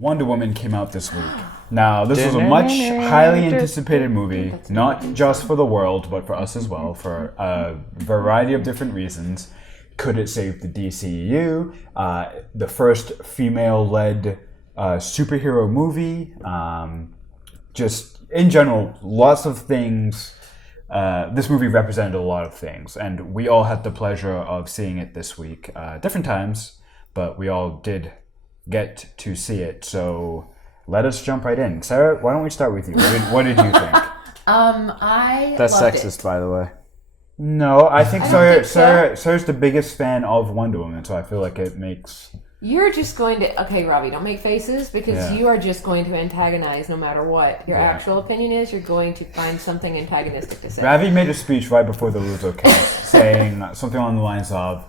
Wonder Woman came out this week. Now, this was a much highly anticipated movie, not just for the world, but for us as well, for a variety of different reasons. Could it save the DCEU? The first female-led superhero movie. Just, in general, lots of things. This movie represented a lot of things, and we all had the pleasure of seeing it this week. Different times, but we all did get to see it. So let us jump right in. Sarah, why don't we start with you? What did you think? That's loved sexist, it. by the way. No, I think so. Sarah's the biggest fan of Wonder Woman, so I feel like it makes... You're just going to... Okay, Robbie, don't make faces, because you are just going to antagonize no matter what your actual opinion is. You're going to find something antagonistic to say. Ravi made a speech right before the LuZoCast saying something along the lines of,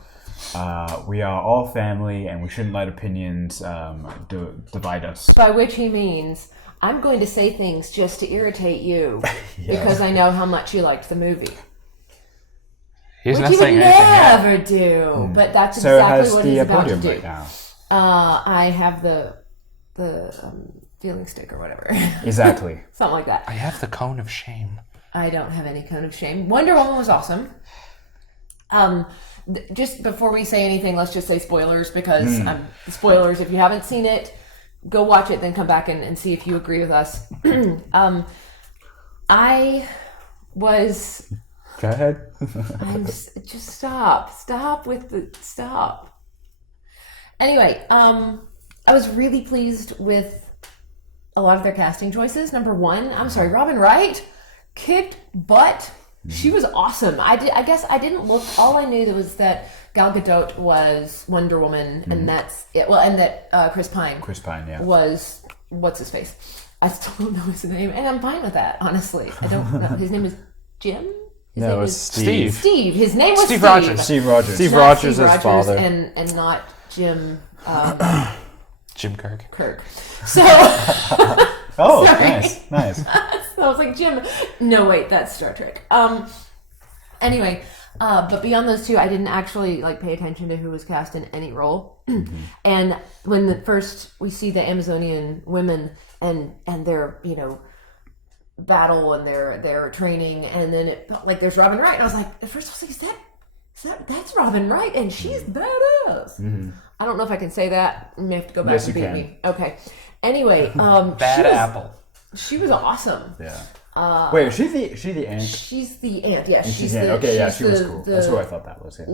we are all family and we shouldn't let opinions divide us. By which he means, I'm going to say things just to irritate you because I know how much you liked the movie. He's Which not he would saying anything never do, but that's Sarah exactly has what the he's about to podium do. right now. I have the feeling stick or whatever. Exactly. Something like that. I have the cone of shame. I don't have any cone of shame. Wonder Woman was awesome. Just before we say anything, let's just say spoilers, because spoilers, if you haven't seen it, go watch it, then come back and see if you agree with us. I was... Go ahead. just stop Anyway, I was really pleased with a lot of their casting choices. Number one, Robin Wright kicked butt. She was awesome. I guess I didn't look. All I knew was that Gal Gadot was Wonder Woman, and that's it. Well, and that Chris Pine was what's his face. I still don't know his name, and I'm fine with that. Honestly, I don't know. His name is Jim. His name was Steve. Steve. His name was Steve Rogers. Steve Rogers. Steve Rogers' father. And not Jim... Jim Kirk. So... Oh, sorry. nice. So I was like, Jim... No, wait, that's Star Trek. Anyway, but beyond those two, I didn't actually pay attention to who was cast in any role. And when first we see the Amazonian women and their, battle and their training, and then it felt like there's Robin Wright, and I was like, at first I was like, that's Robin Wright, and she's badass. I don't know if I can say that. You may have to go back and beat me. Okay. Anyway, Apple. She was awesome. Yeah. Wait, is she the aunt? She's the aunt. Yeah, she's the aunt. Okay, yeah, she was cool. That's who I thought that was. Yeah.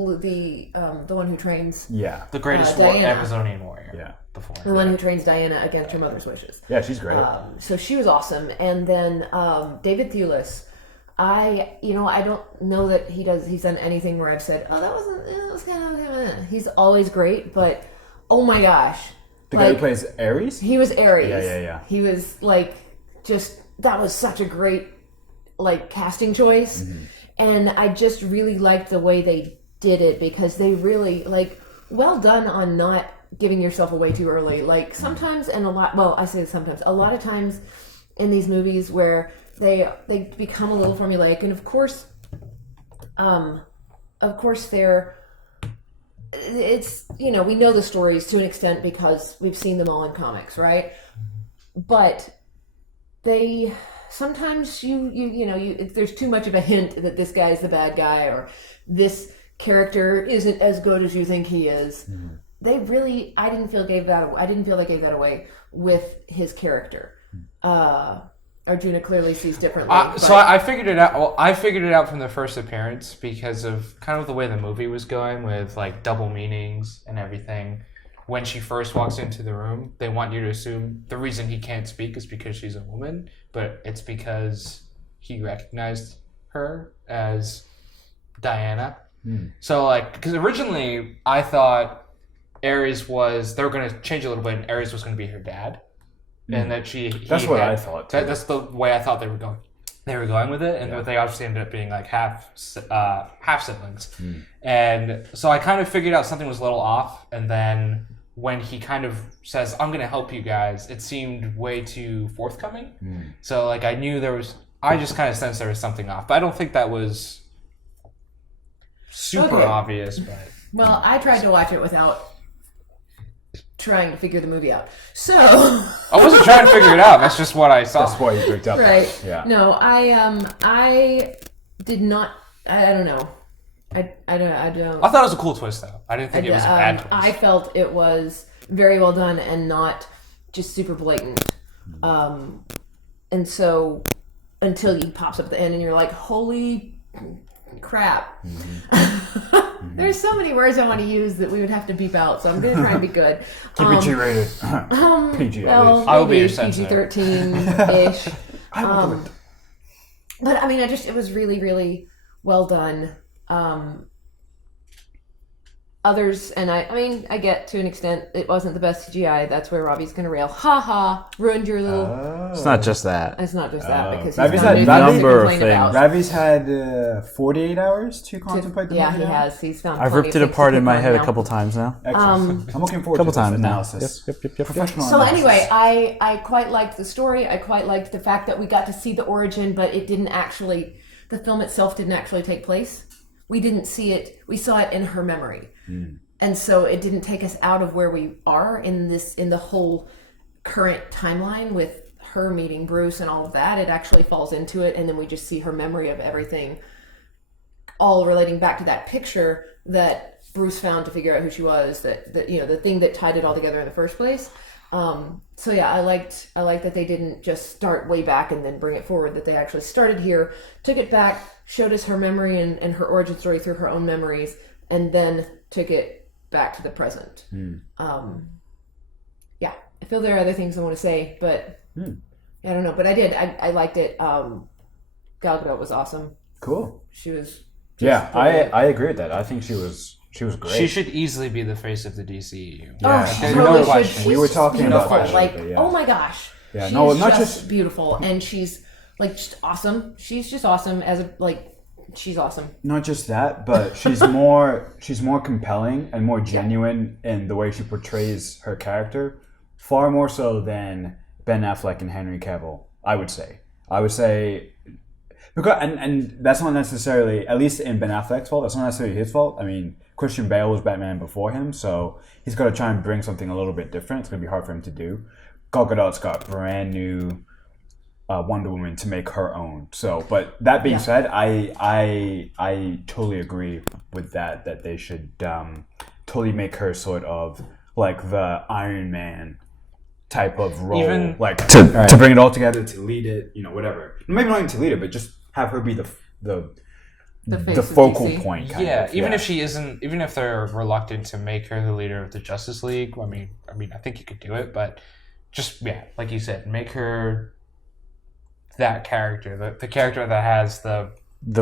The one who trains. Yeah. The greatest Amazonian warrior. Yeah. Before. The one who trains Diana against her mother's wishes. Yeah, she's great. So she was awesome. And then David Thewlis, I don't know that he's done anything where I've said, oh, that was kind of, he's always great, but oh my gosh. The guy who plays Ares? He was Ares. Yeah. He was that was such a great casting choice. And I just really liked the way they did it, because they really well done on not giving yourself away too early. Sometimes, and a lot of times in these movies where they become a little formulaic, and of course it's we know the stories to an extent because we've seen them all in comics, right? But they sometimes there's too much of a hint that this guy's the bad guy, or this character isn't as good as you think he is. They really, I didn't feel they gave that away with his character. Arjuna clearly sees differently. So I figured it out. Well, I figured it out from the first appearance because of kind of the way the movie was going, with double meanings and everything. When she first walks into the room, they want you to assume the reason he can't speak is because she's a woman, but it's because he recognized her as Diana. So because originally I thought Ares was, they were going to change a little bit, and Ares was going to be her dad, and that I thought too. That's the way I thought they were going. They were going with it, and they obviously ended up being half siblings, and so I kind of figured out something was a little off. And then when he kind of says, "I'm going to help you guys," it seemed way too forthcoming. So I knew there was. I just kind of sensed there was something off, but I don't think that was super obvious. But well, I tried to watch it without trying to figure the movie out. So I wasn't trying to figure it out. That's just what I saw. That's what you picked up. right. Yeah. No, I did not. I don't know. I don't. I thought it was a cool twist, though. I didn't think it was a bad twist. I felt it was very well done and not just super blatant. And so until he pops up at the end and you're like, holy crap. There's so many words I want to use that we would have to beep out, so I'm going to try and be good. Keep it G-rated. PG. Well, I will be your PG-13-ish. I will do it. But I mean, it was really, really well done. Others, and I mean, I get to an extent, it wasn't the best CGI. That's where Robbie's going to rail. Ha ha! Ruined your little. It's not just that. It's not just that because Ravi's he's had got a new things to number of complain about. Ravi's had 48 hours to contemplate the Yeah, movie he now? has. He's found. I've plenty ripped of it things to apart in pick my on head a now. couple times now. Excellent. I'm looking forward Couple to this times now. analysis. Yep. Professional So analysis. anyway, I quite liked the story. I quite liked the fact that we got to see the origin, but it didn't actually. The film itself didn't actually take place. We didn't see it. We saw it in her memory. And so it didn't take us out of where we are in the whole current timeline with her meeting Bruce and all of that. It actually falls into it, and then we just see her memory of everything, all relating back to that picture that Bruce found to figure out who she was. That the thing that tied it all together in the first place. So yeah, I liked that they didn't just start way back and then bring it forward. That they actually started here, took it back, showed us her memory and her origin story through her own memories, and then took it back to the present. Yeah, I feel there are other things I want to say, but I don't know. But I did. I liked it. Gal Gadot was awesome. Cool. She was. Yeah, I agree with that. I think she was great. She should easily be the face of the DCEU. Yeah. Oh, she There's totally no should. question. She's We were just talking about beautiful. that Like, the other day, yeah. oh my gosh. Yeah, She's no, not just beautiful, and she's like just awesome. She's just awesome she's awesome. Not just that, but she's more compelling and more genuine in the way she portrays her character, far more so than Ben Affleck and Henry Cavill. I would say because and that's not necessarily, at least in Ben Affleck's fault, that's not necessarily his fault. I mean, Christian Bale was Batman before him, so he's got to try and bring something a little bit different. It's going to be hard for him to do. Gal Gadot's got brand new Wonder Woman to make her own. So, but that being said, I totally agree with that they should totally make her sort of like the Iron Man type of role, Even- like to bring it all together, to lead it, whatever. Maybe not even to lead it, but just have her be the face of focal DC. point. Kind Yeah, of. even if she isn't, even if they're reluctant to make her the leader of the Justice League, I mean, I think you could do it, but just like you said, make her that character, the character that has the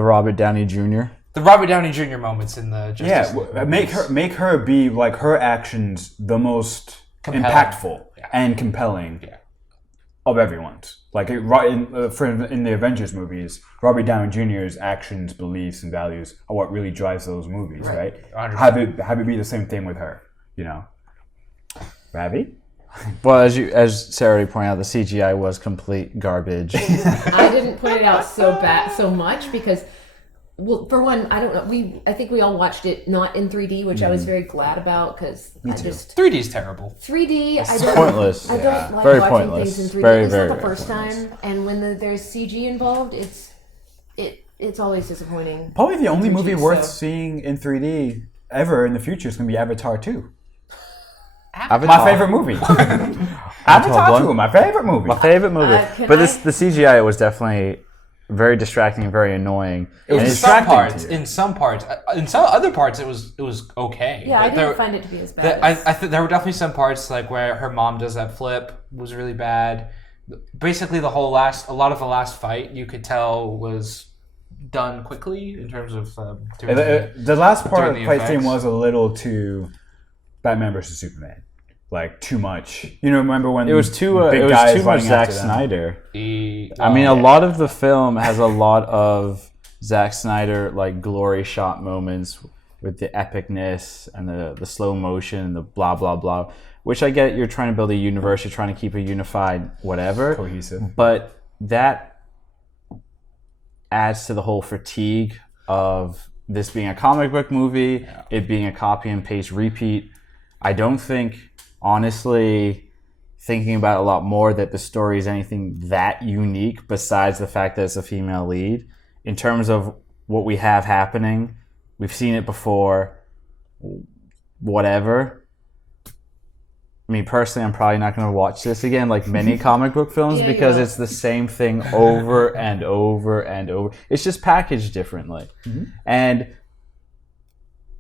Robert Downey Jr. The Robert Downey Jr. moments in the Justice League. Make her be like her actions the most Compelling. impactful and compelling of everyone's. Like in the Avengers movies, Robert Downey Jr.'s actions, beliefs, and values are what really drives those movies, right? 100%. Have it be the same thing with her, Ravi? Well, as Sarah already pointed out, the CGI was complete garbage. I didn't put it out so much because, well, for one, I don't know. I think we all watched it not in 3D, which I was very glad about because I just 3D is terrible. 3D. It's pointless. I don't like Very watching pointless. things in 3D. Very, It's very, not the very first pointless. time, and when there's CG involved, it's always disappointing. Probably the only movie worth so- seeing in 3D ever in the future is going to be Avatar 2. Avatar. My favorite movie. Avatar 2, my favorite movie. My favorite movie. Can But I- the CGI was definitely very distracting and very annoying. It was And in it's some distracting parts. to you. In some parts. In some other parts, it was okay. Yeah, I But didn't find it to be as bad. I think there were definitely some parts like where her mom does that flip was really bad. Basically, a lot of the last fight you could tell was done quickly in terms of doing The last part of doing the the fight scene effects. was a little too Batman versus Superman. Like, too much. Remember when It was too big it was guys too much running Zack after them? Snyder. the. I mean, a lot of the film has a lot of Zack Snyder like glory shot moments with the epicness and the slow motion and the blah blah blah. Which I get, you're trying to build a universe, you're trying to keep a unified whatever, Cohesive. but that adds to the whole fatigue of this being a comic book movie, it being a copy and paste repeat. I don't think honestly thinking about it a lot more that the story is anything that unique besides the fact that it's a female lead. In terms of what we have happening, we've seen it before, whatever. I mean, personally, I'm probably not going to watch this again, like many comic book films, because it's the same thing over and over and over. It's just packaged differently. Mm-hmm. And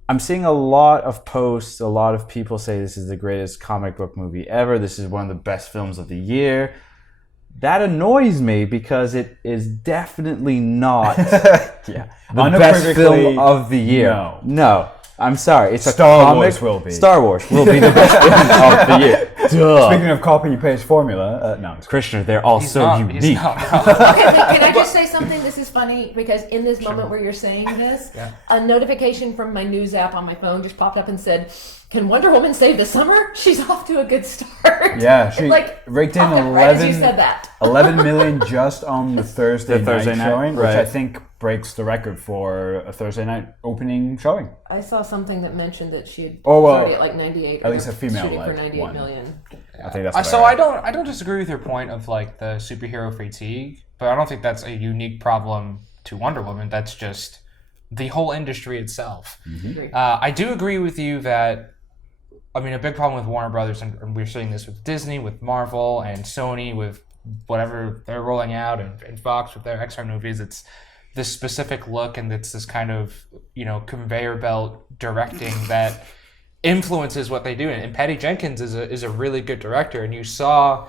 I'm seeing a lot of posts, a lot of people say this is the greatest comic book movie ever. This is one of the best films of the year. That annoys me because it is definitely not the best film of the year. No. I'm sorry. It's Star Wars will be. Star Wars will be the best film of the year. Duh. Speaking of copy and paste formula, no. Krishna, they're all unique. Okay, can I just say something? This is funny because in this moment where you're saying this, a notification from my news app on my phone just popped up and said, "Can Wonder Woman save the summer? She's off to a good start." Yeah, she raked in 11, right as you said that. 11 million just on the Thursday night showing, right. which I think breaks the record for a Thursday night opening showing. I saw something that mentioned that she had already at like 98. At least a female shooting for like 98 one. million. I think that's so I don't disagree with your point of like the superhero fatigue, but I don't think that's a unique problem to Wonder Woman. That's just the whole industry itself. Mm-hmm. I do agree with you that, I mean, a big problem with Warner Brothers, and we're seeing this with Disney, with Marvel, and Sony with whatever they're rolling out, and Fox with their X-Men movies, it's this specific look, and it's this kind of, conveyor belt directing that influences what they do. And Patty Jenkins is a really good director, and you saw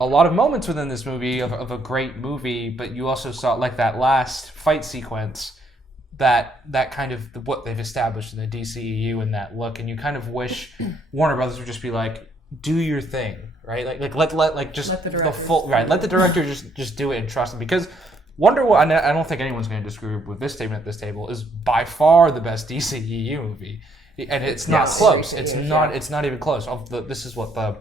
a lot of moments within this movie of a great movie, but you also saw like that last fight sequence, that kind of what they've established in the DCEU and that look, and you kind of wish Warner Brothers would just be like, do your thing, right? Let the director just do it and trust him, because Wonder Woman, I don't think anyone's going to disagree with this statement at this table, is by far the best DCEU movie, and it's not close. It's not even close. This is what, the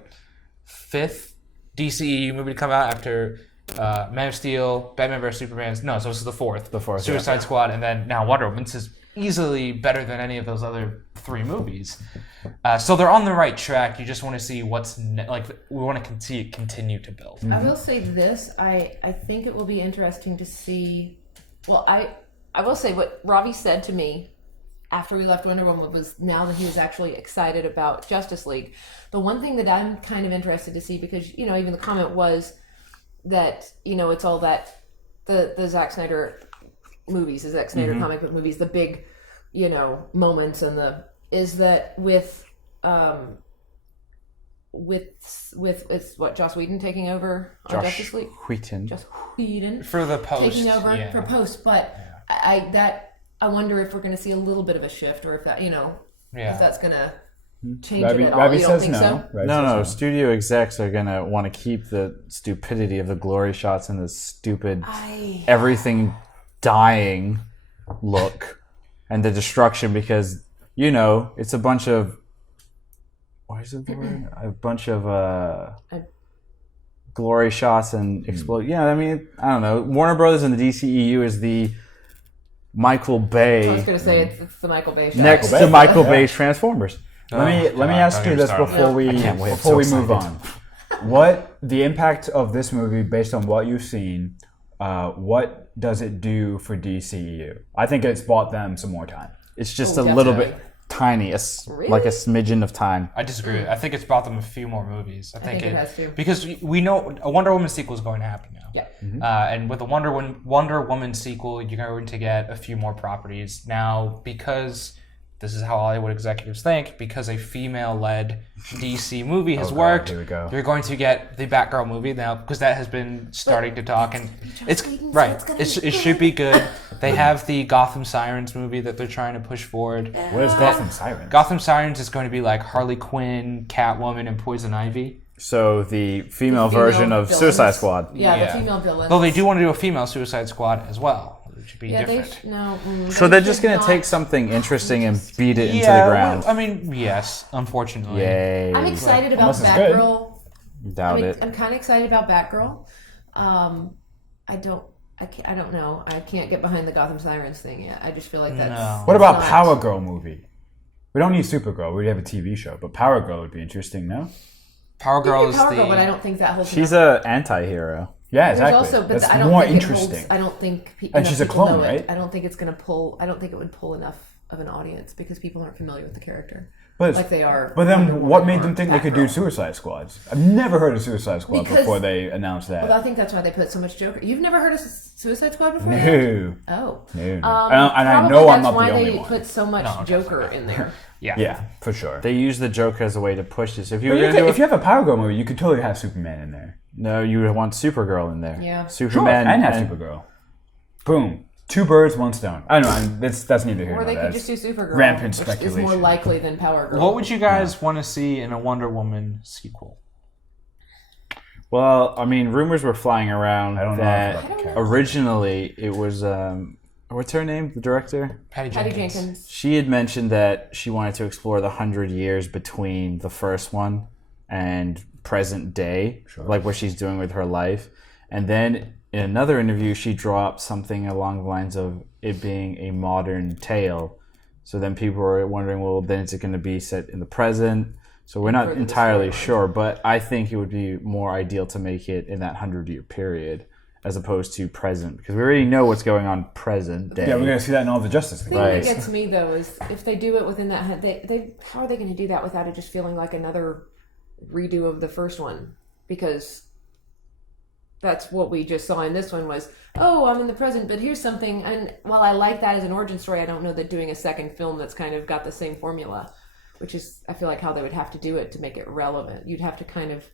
5th DCEU movie to come out after Man of Steel, Batman vs Superman. No, so this is the 4th. The 4th. Suicide Squad, and then now Wonder Woman. This is easily better than any of those other 3 movies. So they're on the right track. You just want to see what's we want to see it continue to build. Mm-hmm. I will say this. I think it will be interesting to see. Well, I will say what Ravi said to me after we left Wonder Woman was now that he was actually excited about Justice League. The one thing that I'm kind of interested to see, because even the comment was that it's all that the Zack Snyder movies, the Zack Snyder comic book movies, the big moments, and is that with it's what, Joss Whedon taking over on Justice League? Joss Whedon for the post, taking over for post, but I wonder if we're going to see a little bit of a shift, or if that if that's going to change it at all. Ravi You don't says think no. so? No. Studio execs are going to want to keep the stupidity of the glory shots and the stupid everything dying look and the destruction, because it's a bunch of, what is it the word? A bunch of glory shots and explode. Yeah, I mean, I don't know. Warner Brothers and the DCEU is the Michael Bay. I was going to say it's the Michael Bay shot. Next to Michael Bay's Transformers. Let me ask you this before we move on. What the impact of this movie, based on what you've seen, what does it do for DCEU? I think it's bought them some more time. It's just a little bit tiny, like a smidgen of time. I disagree. I think it's bought them a few more movies. I think it has to, because we know a Wonder Woman sequel is going to happen now. Yeah. Mm-hmm. And with a Wonder Woman sequel, you're going to get a few more properties now, because this is how Hollywood executives think. Because a female-led DC movie has worked, here we go. You're going to get the Batgirl movie now, because that has been starting to talk, and it's right. It should be good. They have the Gotham Sirens movie that they're trying to push forward. What is Gotham Sirens? Gotham Sirens is going to be like Harley Quinn, Catwoman, and Poison Ivy. So the female version of villains. Suicide Squad. Yeah, the female villains. Well, they do want to do a female Suicide Squad as well, which would be different. So they're just going to take something interesting and beat it into the ground. Well, I mean, yes, unfortunately. Yay. I'm excited about Unless it's Batgirl. Doubt it. I'm kind of excited about Batgirl. I don't know. I can't get behind the Gotham Sirens thing yet. I just feel like that's... No. What about Power Girl movie? We don't need Supergirl. We have a TV show, but Power Girl would be interesting, no? Power Girl is Power the. Girl, but I don't think that holds. She's an anti-hero. Yeah, There's exactly. also, but That's I don't more think interesting. It holds, I don't think. And she's a people clone, know it. right? I don't think it's going to pull. I don't think it would pull enough of an audience because people aren't familiar with the character. But Like they are. But Wonder then, Woman what made or them think they could do Batgirl. Suicide Squads? I've never heard of Suicide Squad Because- before they announced that. Well, I think that's why they put so much Joker. You've never heard of Suicide Squad before? No. Oh. No. And Probably I know I'm that's not why the only they one. put so much No, Joker in there. Yeah. Yeah, for sure. They use the Joker as a way to push this. If you But were you gonna could, do if you have a Power Girl movie, you could totally have Superman in there. no, you would want Supergirl in there. Yeah. Sure, Superman and have Supergirl. Boom. 2 birds, 1 stone. I don't know. That's neither here Or nor they there. could just do Supergirl. rampant which is speculation. more likely than Power Girl. What would you guys want to see in a Wonder Woman sequel? Well, I mean, rumors were flying around I don't know that about I don't know. originally it was what's her name, the director? Patty Patty Jenkins. Jenkins. She had mentioned that she wanted to explore the 100 years between the first one and present day, like what she's doing with her life. And then in another interview, she dropped something along the lines of it being a modern tale. So then people were wondering, well, then is it going to be set in the present? So we're not Further the entirely storyline. sure, but I think it would be more ideal to make it in that 100-year period as opposed to present, because we already know what's going on present day. Yeah, we're going to see that in all the Justice The League. thing Right. that gets me though is if they do it within that, they how are they going to do that without it just feeling like another redo of the first one? Because that's what we just saw in this one was, oh, I'm in the present, but here's something. And while I like that as an origin story, I don't know that doing a second film that's kind of got the same formula, which is I feel like how they would have to do it to make it relevant. You'd have to kind of.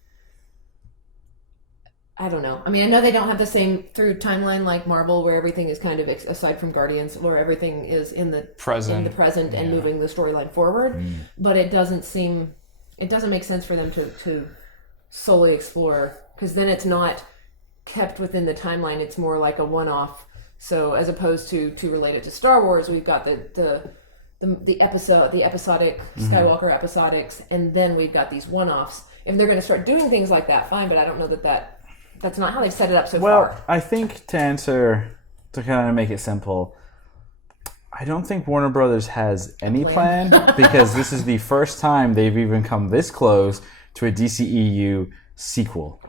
I don't know. I mean, I know they don't have the same through timeline like Marvel, where everything is kind of aside from Guardians, where everything is in the Present. and moving the storyline forward. But it doesn't make sense for them to solely explore, because then it's not kept within the timeline. It's more like a one-off. So as opposed to relate it to Star Wars, we've got the episodic Skywalker episodics, and then we've got these one-offs. If they're going to start doing things like that, fine. But I don't know that's not how they've set it up so far. I think to kind of make it simple, I don't think Warner Brothers has any plan because this is the first time they've even come this close to a DCEU sequel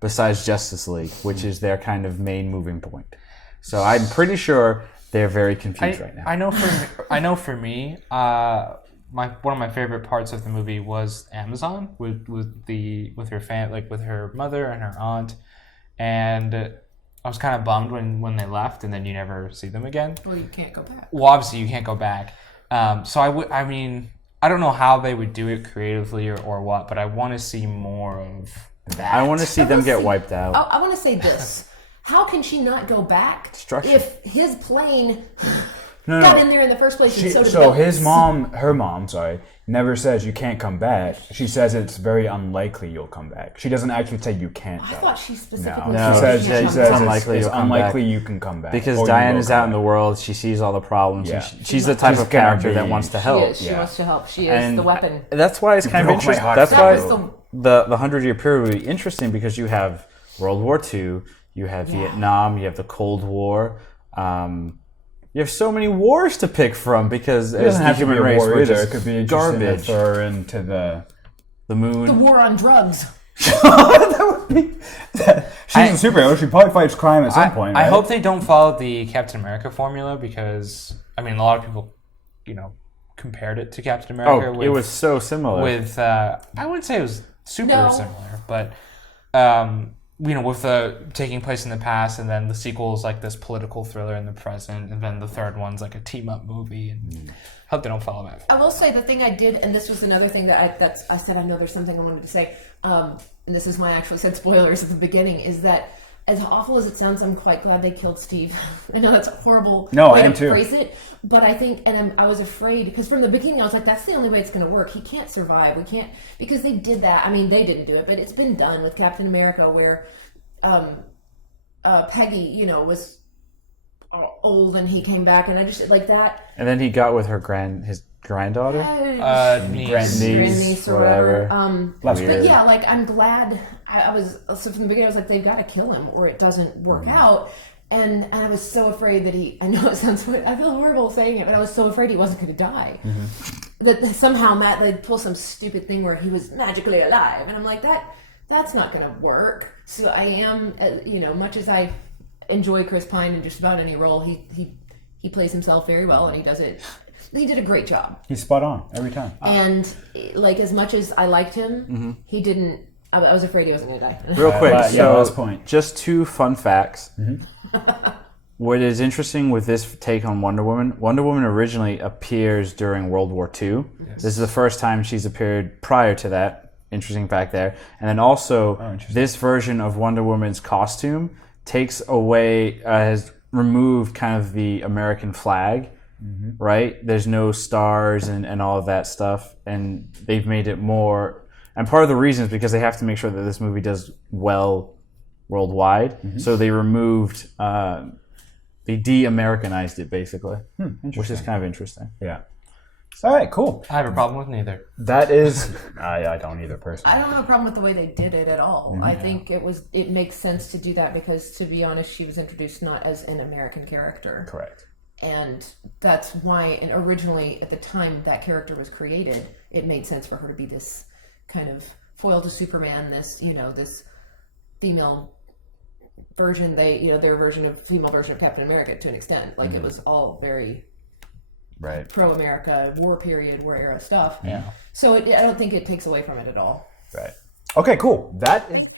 besides Justice League, which is their kind of main moving point. So I'm pretty sure they're very confused right now. I know for me, one of my favorite parts of the movie was Amazon with her mother and her aunt, and I was kind of bummed when they left, and then you never see them again. Well, you can't go back. Well, obviously you can't go back. So I don't know how they would do it creatively or what, but I want to see more of that. I want to see them get wiped out. I want to say this. How can she not go back Structure. if his plane No, got in there in the first place? And so did her mom, never says you can't come back. She says it's very unlikely you'll come back. She doesn't actually say you can't. I though. thought she specifically No, she said says, she she can't says come back. unlikely it's you'll come unlikely back. you can come back. Because or you Diane will is come out in back. the world, she sees all the problems. Yeah. She's the type She's of character gonna that be- wants to She help. is. She Yeah. wants to help. She is And the weapon. That's why it's kind of broke my interesting. heart. That's That why was the 100-year period would be interesting because you have World War II, you have Vietnam, you have the Cold War. You have so many wars to pick from because It as doesn't the have to be human a race, war we're either. just It could be interesting to garbage. throw her into the moon. The war on drugs. that would be. She's a superhero. She probably fights crime at some point. I right? hope they don't follow the Captain America formula because I mean a lot of people, compared it to Captain America. It was so similar. With I wouldn't say it was super No. similar, but with the taking place in the past, and then the sequel is like this political thriller in the present, and then the third one's like a team up movie. And hope they don't follow that. I will say the thing I did, and this was another thing that I said I know there's something I wanted to say, and this is why I actually said spoilers at the beginning, is that as awful as it sounds, I'm quite glad they killed Steve. I know that's a horrible No, way I am to too. phrase it, but I think, and I was afraid, because from the beginning I was like, that's the only way it's going to work. He can't survive. We can't, because they did that. I mean, they didn't do it, but it's been done with Captain America where Peggy, was old and he came back, and I just, like that. and then he got with his granddaughter. Niece. Grandniece or whatever. whatever. That's But weird. yeah, like I'm glad I was. So from the beginning, I was like, they've got to kill him, or it doesn't work out. And I was so afraid that I know it sounds weird, I feel horrible saying it, but I was so afraid he wasn't going to die. That somehow Matt like pull some stupid thing where he was magically alive, and I'm like, that's not going to work. So I am, much as I enjoy Chris Pine in just about any role, he plays himself very well, and he does it. He did a great job. He's spot on every time. And like as much as I liked him, he didn't. I was afraid he wasn't going to die. Real quick, last point. Just 2 fun facts. What is interesting with this take on Wonder Woman originally appears during World War II. Yes. This is the first time she's appeared prior to that. Interesting fact there. And then also, this version of Wonder Woman's costume has removed kind of the American flag, right? There's no stars and all of that stuff. And they've made it more... And part of the reason is because they have to make sure that this movie does well worldwide. So they removed... They de-Americanized it, basically, which is kind of interesting. Yeah. All right, cool. I have a problem with neither. That is... I don't either, personally. I don't have a problem with the way they did it at all. I think it makes sense to do that because, to be honest, she was introduced not as an American character. Correct. And that's why, and originally, at the time that character was created, it made sense for her to be this kind of foil to Superman, this female version, their female version of Captain America to an extent. Like, it was all very pro-America, war era stuff. Yeah. So I don't think it takes away from it at all. Right. Okay, cool. That is...